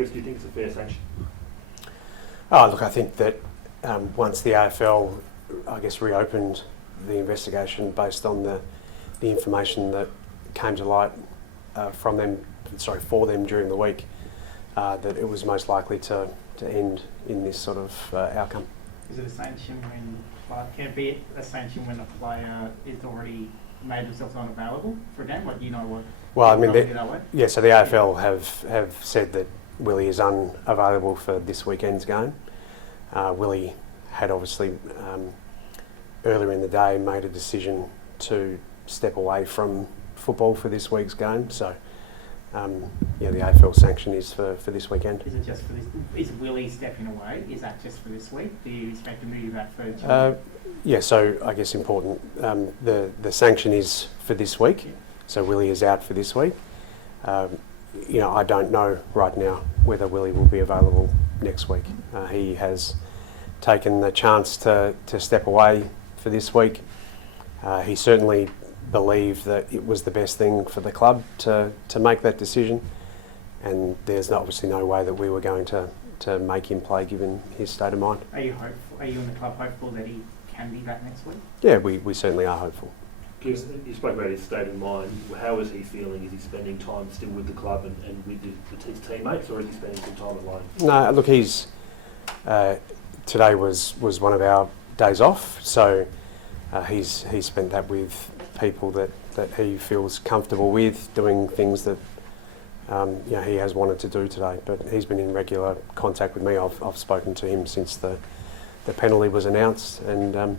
Chris, do you think it's a fair sanction? Oh, look, I think that once the AFL, I guess, reopened the investigation based on the information that came to light for them during the week, that it was most likely to end in this sort of outcome. Is it a sanction can it be a sanction when a player is already made themselves unavailable for a game? Like, you know what? Well, I mean, so the AFL have said that Willie is unavailable for this weekend's game. Willie had obviously earlier in the day made a decision to step away from football for this week's game. So, the AFL sanction is for this weekend. Is it just for this? Is Willie stepping away? Is that just for this week? Do you expect to move that for July? Yeah, so I guess important. The sanction is for this week. Yeah. So Willie is out for this week. I don't know right now whether Willie will be available next week. He has taken the chance to step away for this week. He certainly believed that it was the best thing for the club to make that decision, and there's obviously no way that we were going to make him play given his state of mind. Are you hopeful? Are you and the club hopeful that he can be back next week? Yeah, we certainly are hopeful. You spoke about his state of mind. How is he feeling? Is he spending time still with the club and with his teammates, or is he spending some time alone? No, look, he's today was one of our days off, so he's spent that with people that he feels comfortable with, doing things that he has wanted to do today. But he's been in regular contact with me. I've spoken to him since the penalty was announced, and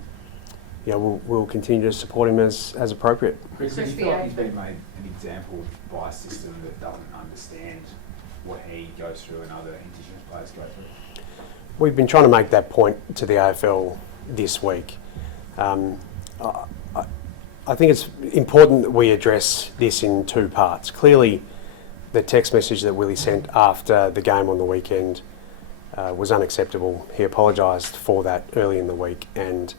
we'll continue to support him as appropriate. Chris, do you feel like he's been made an example by a system that doesn't understand what he goes through and other Indigenous players go through? We've been trying to make that point to the AFL this week. I think it's important that we address this in two parts. Clearly, the text message that Willie sent after the game on the weekend was unacceptable. He apologised for that early in the week, and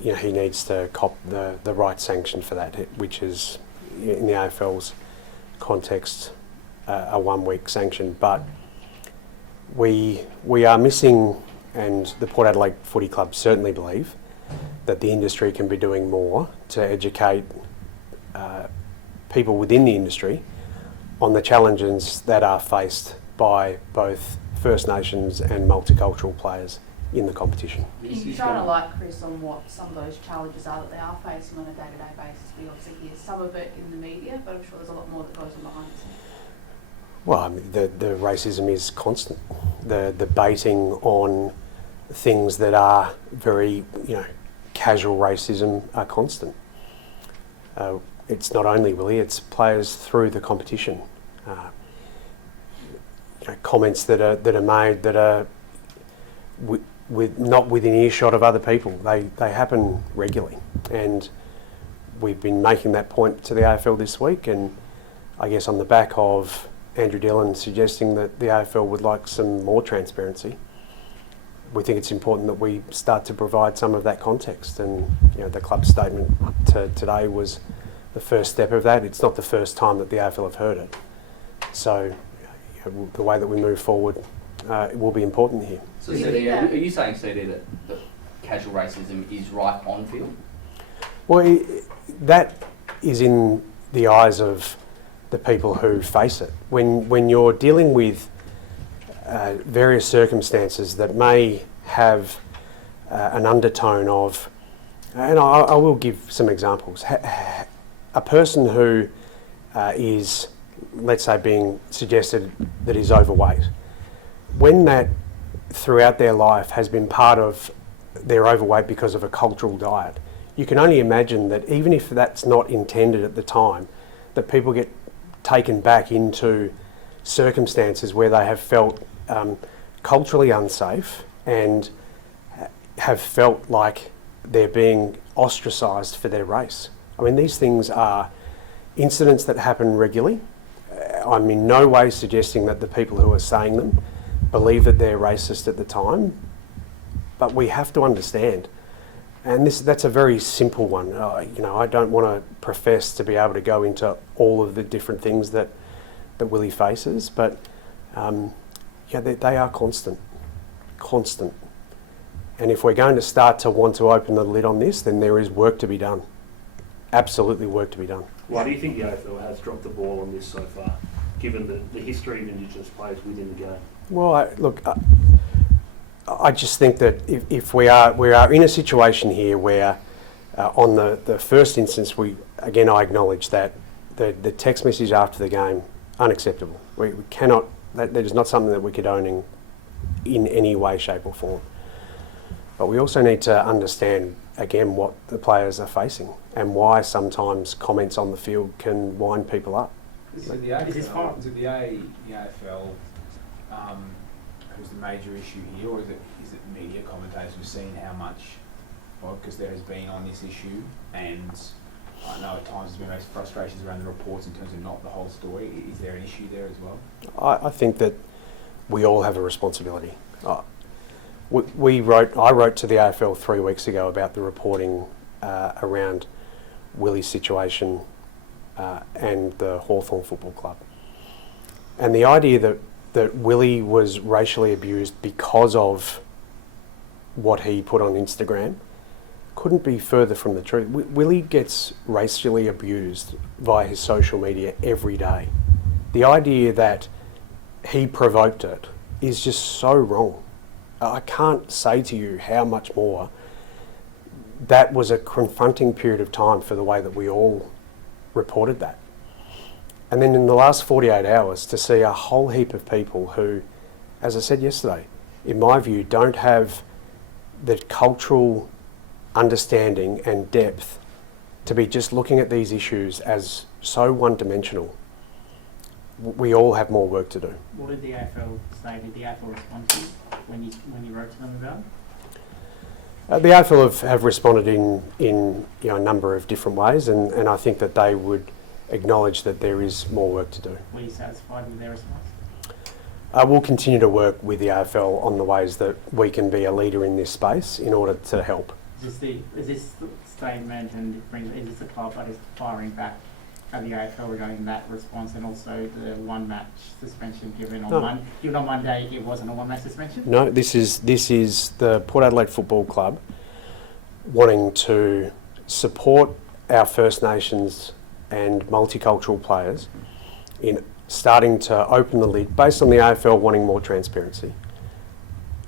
he needs to cop the right sanction for that, which is, in the AFL's context, a 1 week sanction. But we are missing, and the Port Adelaide Footy Club certainly believe, that the industry can be doing more to educate people within the industry on the challenges that are faced by both First Nations and multicultural players in the competition. Can you shine a light, Chris, on what some of those challenges are that they are facing on a day-to-day basis? We obviously hear some of it in the media, but I'm sure there's a lot more that goes on behind the scenes. Well, I mean, the racism is constant. The baiting on things that are very, casual racism are constant. It's not only Willie, it's players through the competition. Comments that are made that are not within earshot of other people. They happen regularly, and we've been making that point to the AFL this week. And I guess on the back of Andrew Dillon suggesting that the AFL would like some more transparency, we think it's important that we start to provide some of that context. And the club's statement today was the first step of that. It's not the first time that the AFL have heard it. So the way that we move forward will be important here. So CD, are you saying, CD, that casual racism is right on field? Well, that is in the eyes of the people who face it. When you're dealing with various circumstances that may have an undertone of, and I will give some examples. A person who is, let's say, being suggested that is overweight, when that throughout their life has been part of their overweight because of a cultural diet, you can only imagine that even if that's not intended at the time, that people get taken back into circumstances where they have felt culturally unsafe and have felt like they're being ostracised for their race. I mean, these things are incidents that happen regularly. I'm in no way suggesting that the people who are saying them believe that they're racist at the time, but we have to understand, and that's a very simple one. I don't want to profess to be able to go into all of the different things that Willie faces, but Yeah, they are constant. And if we're going to start to want to open the lid on this, then there is work to be done. Absolutely work to be done. Why do you think the AFL has dropped the ball on this so far, given the history of Indigenous players within the game? Well, I just think that if we are in a situation here where, on the first instance, I acknowledge that the text message after the game, unacceptable. We cannot, that is not something that we could own in any way, shape or form. But we also need to understand, again, what the players are facing and why sometimes comments on the field can wind people up. Is it the AFL, who's the major issue here, or is it media commentators? We've seen how much focus there has been on this issue, and I know at times there's been those frustrations around the reports in terms of not the whole story. Is there an issue there as well? I think that we all have a responsibility. I wrote to the AFL 3 weeks ago about the reporting around Willie's situation and the Hawthorn Football Club. And the idea that Willie was racially abused because of what he put on Instagram couldn't be further from the truth. Willie gets racially abused via his social media every day. The idea that he provoked it is just so wrong. I can't say to you how much more that was a confronting period of time for the way that we all reported that. And then in the last 48 hours to see a whole heap of people who, as I said yesterday, in my view, don't have the cultural understanding and depth to be just looking at these issues as so one-dimensional. We all have more work to do. What did the AFL say? Did the AFL respond to you when you wrote to them about it? The AFL have responded in a number of different ways, and I think that they would acknowledge that there is more work to do. Were you satisfied with their response? We'll continue to work with the AFL on the ways that we can be a leader in this space in order to help. Is this statement and is this a club that is firing back at the AFL regarding that response, and also the one-match suspension given on Monday? It wasn't a one-match suspension? No, this is the Port Adelaide Football Club wanting to support our First Nations and multicultural players in starting to open the lid, based on the AFL wanting more transparency,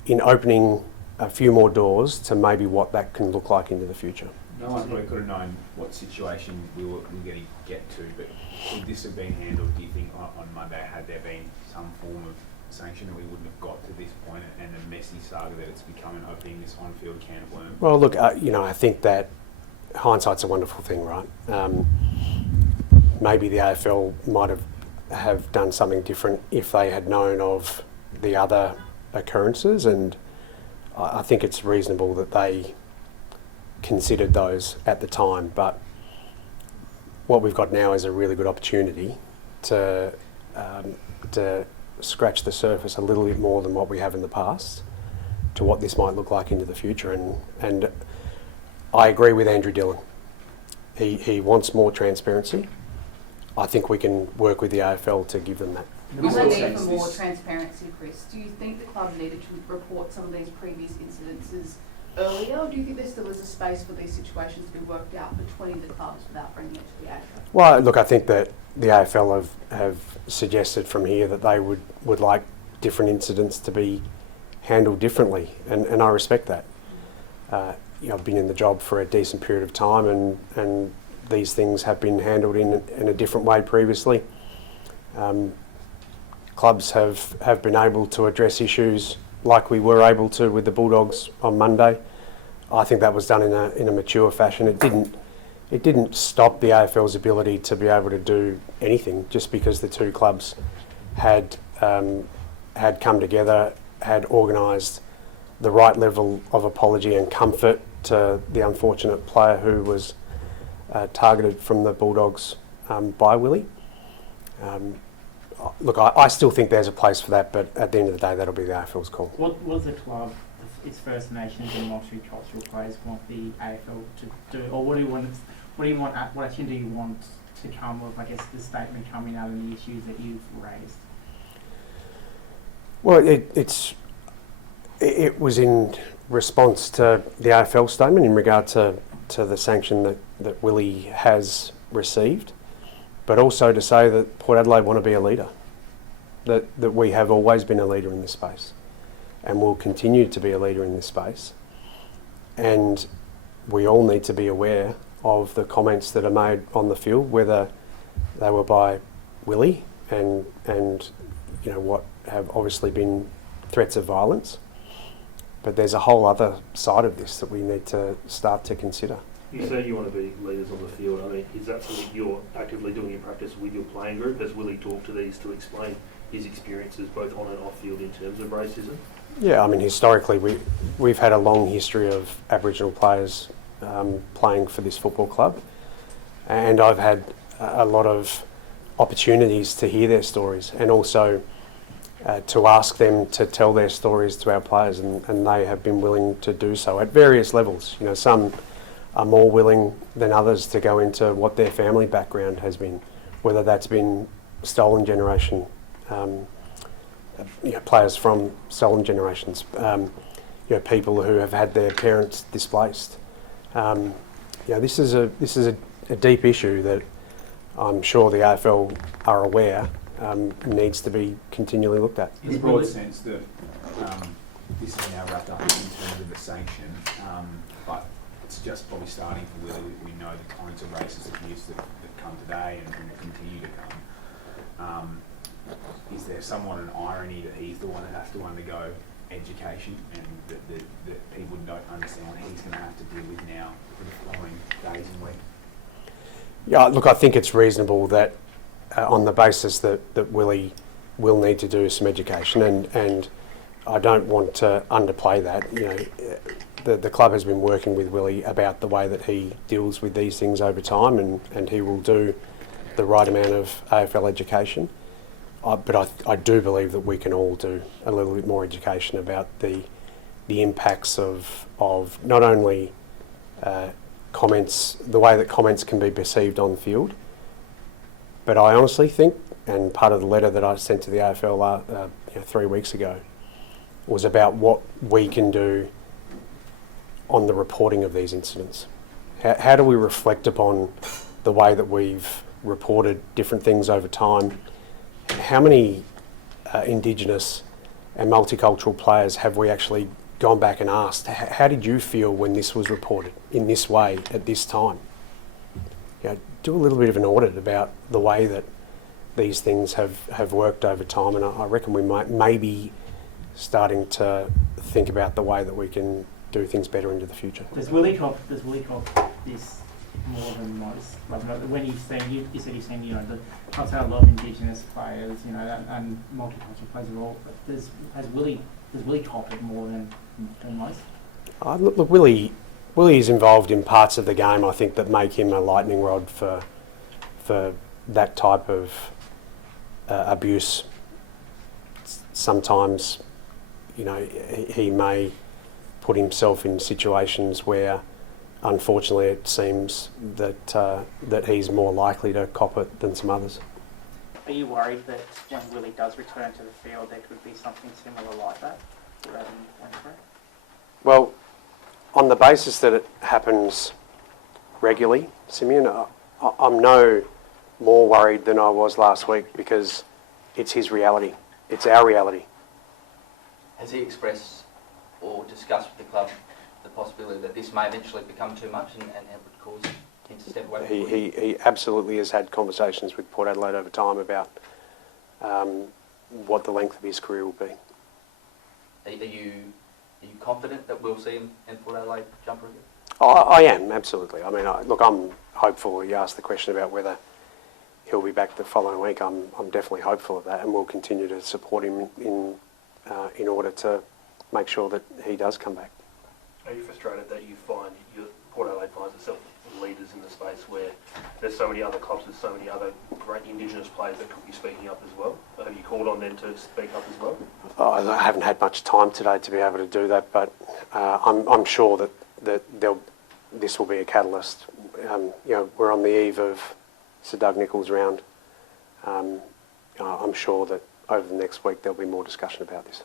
in opening a few more doors to maybe what that can look like into the future. No one really could have known what situation we were going to get to, but would this have been handled, do you think, on Monday, had there been some form of sanction, that we wouldn't have got to this point, and the messy saga that it's becoming, opening this on-field can of worms? Well, look, I think that hindsight's a wonderful thing, right? Maybe the AFL might have done something different if they had known of the other occurrences, and I think it's reasonable that they considered those at the time. But what we've got now is a really good opportunity to scratch the surface a little bit more than what we have in the past to what this might look like into the future. And I agree with Andrew Dillon. He wants more transparency. I think we can work with the AFL to give them that. On the need for more transparency, Chris, do you think the club needed to report some of these previous incidences earlier, or do you think there still is a space for these situations to be worked out between the clubs without bringing it to the AFL? Well, look, I think that the AFL have suggested from here that they would like different incidents to be handled differently, and I respect that. I've been in the job for a decent period of time, and these things have been handled in a different way previously. Clubs have been able to address issues like we were able to with the Bulldogs on Monday. I think that was done in a mature fashion. It didn't stop the AFL's ability to be able to do anything just because the two clubs had come together, had organised the right level of apology and comfort to the unfortunate player who was targeted from the Bulldogs by Willie. Look, I still think there's a place for that, but at the end of the day, that'll be the AFL's call. What does the club, its First Nations and multicultural players, want the AFL to do, or what action do you want to come with, I guess, the statement coming out of the issues that you've raised? Well, it was in response to the AFL statement in regard to the sanction that Willie has received, but also to say that Port Adelaide want to be a leader, that we have always been a leader in this space and will continue to be a leader in this space. And we all need to be aware of the comments that are made on the field, whether they were by Willie and you know what have obviously been threats of violence. But there's a whole other side of this that we need to start to consider. You say you want to be leaders on the field. I mean, is that something you're actively doing in practice with your playing group? Has Willie talked to these to explain his experiences both on and off field in terms of racism? Yeah, I mean, historically we've had a long history of Aboriginal players playing for this football club, and I've had a lot of opportunities to hear their stories and also to ask them to tell their stories to our players, and they have been willing to do so at various levels. You know, some are more willing than others to go into what their family background has been, whether that's been stolen generation, you know, players from stolen generations, you know, people who have had their parents displaced. You know, this is a deep issue that I'm sure the AFL are aware needs to be continually looked at. In a broad sense, that this is now wrapped up in terms of the sanction, but it's just probably starting for Willie. We know the kinds of racist abuse that come today and will continue to come. Is there somewhat an irony that he's the one that has to undergo education and that people don't understand what he's going to have to deal with now for the following days and weeks? Yeah, look, I think it's reasonable that on the basis that Willie will need to do some education, and I don't want to underplay that. You know, the club has been working with Willie about the way that he deals with these things over time, and he will do the right amount of AFL education. But I do believe that we can all do a little bit more education about the impacts of not only comments, the way that comments can be perceived on the field, but I honestly think, and part of the letter that I sent to the AFL 3 weeks ago was about what we can do on the reporting of these incidents. How do we reflect upon the way that we've reported different things over time? How many Indigenous and multicultural players have we actually gone back and asked, how did you feel when this was reported in this way at this time? You know, do a little bit of an audit about the way that these things have worked over time, and I reckon we may be starting to think about the way that we can do things better into the future. Does Willie cop this more than most? Like when you said he's seen, you know, the club's had a lot of Indigenous players, you know, and multicultural players as well. But does Willie cop it more than most? Look, Willie is involved in parts of the game, I think, that make him a lightning rod for that type of abuse. Sometimes, you know, he may put himself in situations where, unfortunately, it seems that he's more likely to cop it than some others. Are you worried that when Willie does return to the field, there could be something similar like that? Well, on the basis that it happens regularly, Simeon, I'm no more worried than I was last week, because it's his reality. It's our reality. Has he expressed or discussed with the club the possibility that this may eventually become too much and it would cause him to step away? He absolutely has had conversations with Port Adelaide over time about what the length of his career will be. Are you confident that we'll see him in Port Adelaide jumper again? I am, absolutely. I mean, look, I'm hopeful. You asked the question about whether he'll be back the following week. I'm definitely hopeful of that, and we'll continue to support him in order to make sure that he does come back. Are you frustrated that you find Port Adelaide finds itself leaders in the space where there's so many other clubs with so many other great Indigenous players that could be speaking up as well? Have you called on them to speak up as well? I haven't had much time today to be able to do that, but I'm sure that this will be a catalyst. You know, we're on the eve of Sir Doug Nicholls' round. I'm sure that over the next week there'll be more discussion about this.